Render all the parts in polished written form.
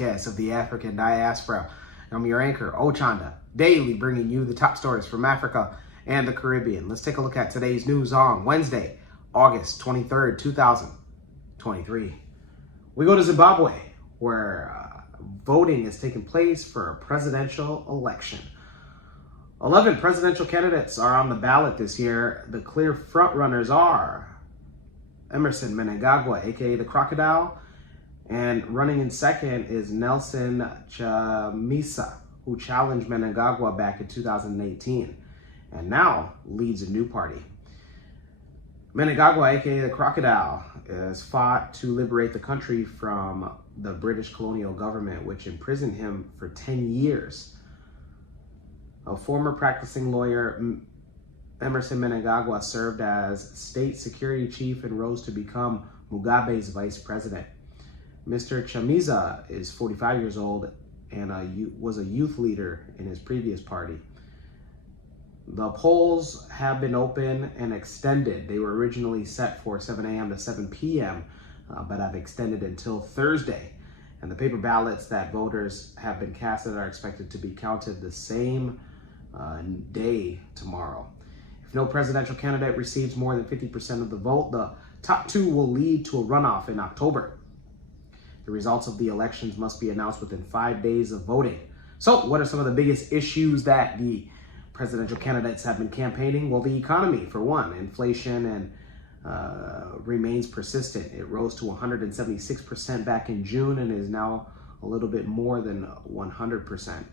newscast of the African diaspora. I'm your anchor, Ochanda, daily bringing you the top stories from Africa and the Caribbean. Let's take a look at today's news on Wednesday, August 23rd, 2023. We go to Zimbabwe, where voting is taking place for a presidential election. 11 presidential candidates are on the ballot this year. The clear frontrunners are Emmerson Mnangagwa, aka the Crocodile, and running in second is Nelson Chamisa, who challenged Mnangagwa back in 2018 and now leads a new party. Mnangagwa, aka the Crocodile, has fought to liberate the country from the British colonial government, which imprisoned him for 10 years. A former practicing lawyer, Emmerson Mnangagwa served as state security chief and rose to become Mugabe's vice president. Mr. Chamisa is 45 years old and was a youth leader in his previous party. The polls have been open and extended. They were originally set for 7 a.m. to 7 p.m., but have extended until Thursday. And the paper ballots that voters have been casted are expected to be counted the same day tomorrow. If no presidential candidate receives more than 50% of the vote, the top two will lead to a runoff in October. The results of the elections must be announced within 5 days of voting. So what are some of the biggest issues that the presidential candidates have been campaigning? Well, the economy, for one. Inflation remains persistent. It rose to 176% back in June and is now a little bit more than 100%.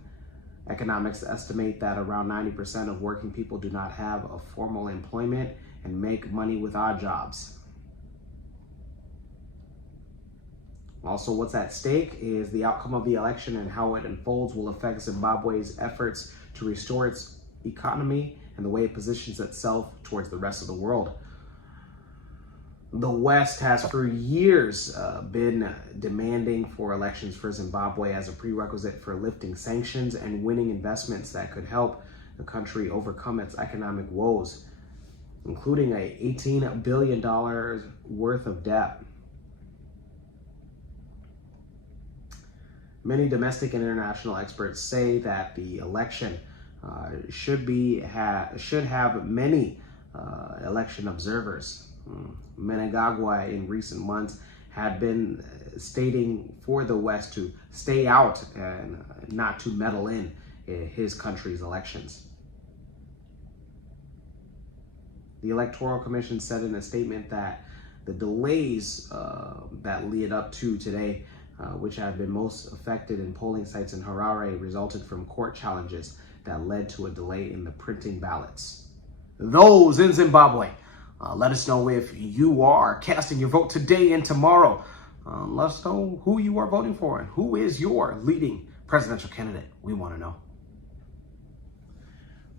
Economics estimate that around 90% of working people do not have a formal employment and make money with odd jobs. Also, what's at stake is the outcome of the election, and how it unfolds will affect Zimbabwe's efforts to restore its economy and the way it positions itself towards the rest of the world. The West has for years been demanding for elections for Zimbabwe as a prerequisite for lifting sanctions and winning investments that could help the country overcome its economic woes, including a $18 billion worth of debt. Many domestic and international experts say that the election should have many election observers. Mnangagwa in recent months had been stating for the West to stay out and not to meddle in his country's elections. The Electoral Commission said in a statement that the delays that lead up to today, which have been most affected in polling sites in Harare, resulted from court challenges that led to a delay in the printing ballots. Those in Zimbabwe. Let us know if you are casting your vote today and tomorrow. Let us know who you are voting for and who is your leading presidential candidate. We want to know.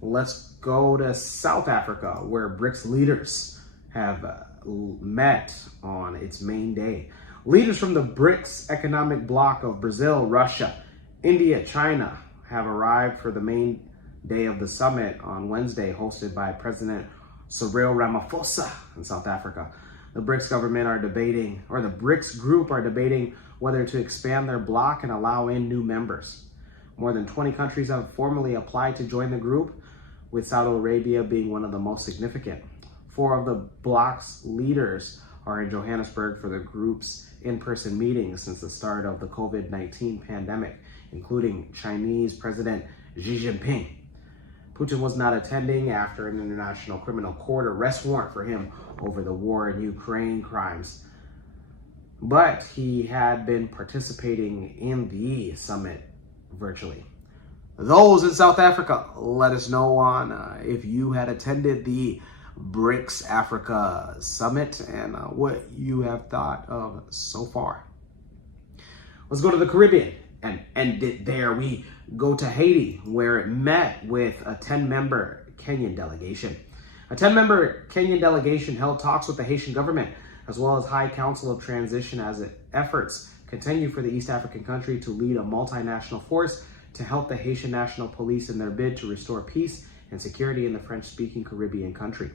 Let's go to South Africa, where BRICS leaders have met on its main day. Leaders from the BRICS economic bloc of Brazil, Russia, India, China have arrived for the main day of the summit on Wednesday, hosted by President Cyril Ramaphosa in South Africa. The BRICS the BRICS group are debating whether to expand their bloc and allow in new members. More than 20 countries have formally applied to join the group, with Saudi Arabia being one of the most significant. 4 of the bloc's leaders are in Johannesburg for the group's in-person meetings since the start of the COVID-19 pandemic, including Chinese President Xi Jinping. Putin was not attending after an international criminal court arrest warrant for him over the war in Ukraine crimes. But he had been participating in the summit virtually. Those in South Africa, let us know on if you had attended the BRICS Africa Summit and what you have thought of so far. Let's go to the Caribbean and end it there. We go to Haiti, where it met with a 10-member Kenyan delegation. A 10-member Kenyan delegation held talks with the Haitian government, as well as High Council of Transition, as efforts continue for the East African country to lead a multinational force to help the Haitian National Police in their bid to restore peace and security in the French-speaking Caribbean country.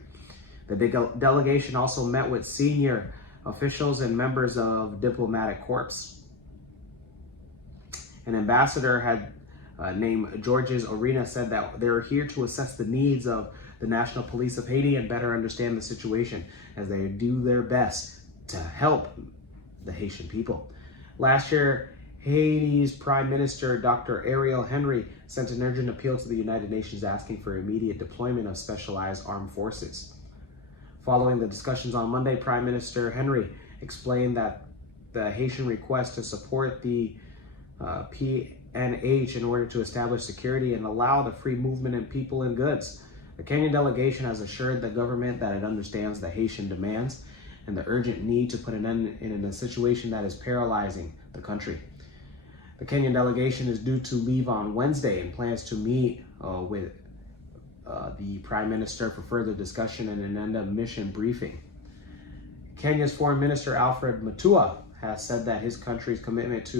The delegation also met with senior officials and members of diplomatic corps. An ambassador had named Georges Arena said that they're here to assess the needs of the National Police of Haiti and better understand the situation as they do their best to help the Haitian people. Last year, Haiti's Prime Minister, Dr. Ariel Henry, sent an urgent appeal to the United Nations asking for immediate deployment of specialized armed forces. Following the discussions on Monday, Prime Minister Henry explained that the Haitian request to support the PNH in order to establish security and allow the free movement of people and goods. The Kenyan delegation has assured the government that it understands the Haitian demands and the urgent need to put an end in a situation that is paralyzing the country. The Kenyan delegation is due to leave on Wednesday and plans to meet with the Prime Minister for further discussion and an end of mission briefing. Kenya's Foreign Minister Alfred Mutua has said that his country's commitment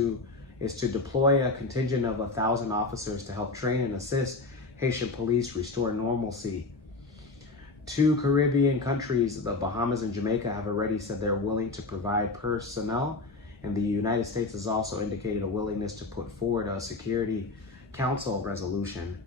is to deploy a contingent of 1,000 officers to help train and assist Haitian police restore normalcy. Two Caribbean countries, the Bahamas and Jamaica, have already said they're willing to provide personnel, and the United States has also indicated a willingness to put forward a Security Council resolution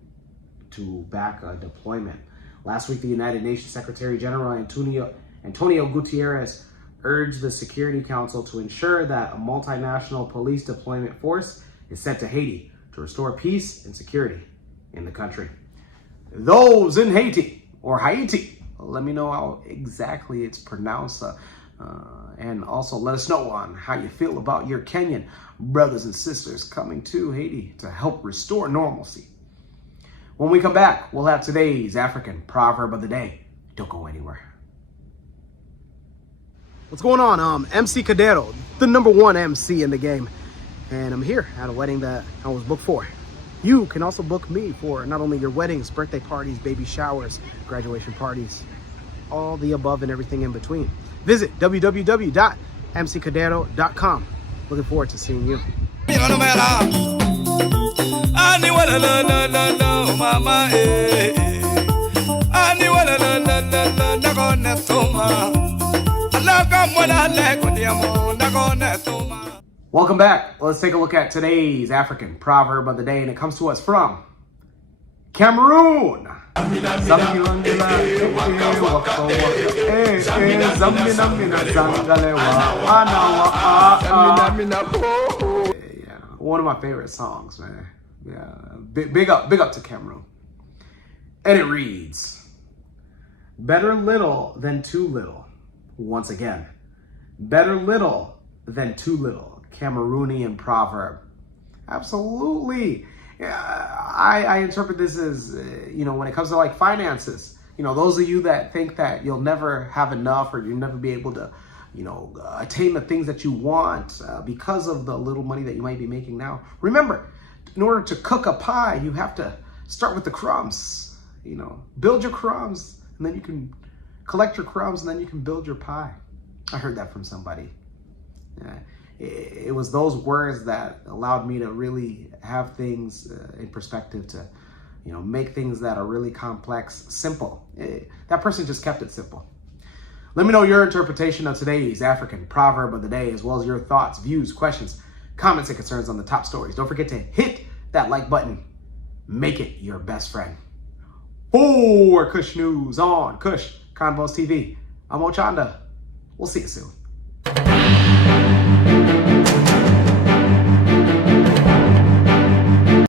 to back a deployment. Last week, the United Nations Secretary General Antonio Gutierrez urged the Security Council to ensure that a multinational police deployment force is sent to Haiti to restore peace and security in the country. Those in Haiti, or Haiti, let me know how exactly it's pronounced, and also let us know on how you feel about your Kenyan brothers and sisters coming to Haiti to help restore normalcy. When we come back, we'll have today's African proverb of the day. Don't go anywhere. What's going on? MC Cadero, the #1 MC in the game. And I'm here at a wedding that I was booked for. You can also book me for not only your weddings, birthday parties, baby showers, graduation parties, all the above and everything in between. Visit www.mccadero.com. Looking forward to seeing you. Welcome back. Let's take a look at today's African proverb of the day, and it comes to us from Cameroon. One of my favorite songs, man. Yeah, big up to Cameroon. And it reads, better little than too little. Once again, better little than too little. Cameroonian proverb. Absolutely. I interpret this as, when it comes to like finances, those of you that think that you'll never have enough or you'll never be able to, attain the things that you want because of the little money that you might be making now. Remember, in order to cook a pie, you have to start with the crumbs, build your crumbs, and then you can collect your crumbs, and then you can build your pie. I heard that from somebody. It was those words that allowed me to really have things in perspective, to, make things that are really complex simple. That person just kept it simple. Let me know your interpretation of today's African proverb of the day, as well as your thoughts, views, questions, comments, and concerns on the top stories. Don't forget to hit that like button. Make it your best friend. For Kush News on Kush Convos TV, I'm Ochanda. We'll see you soon.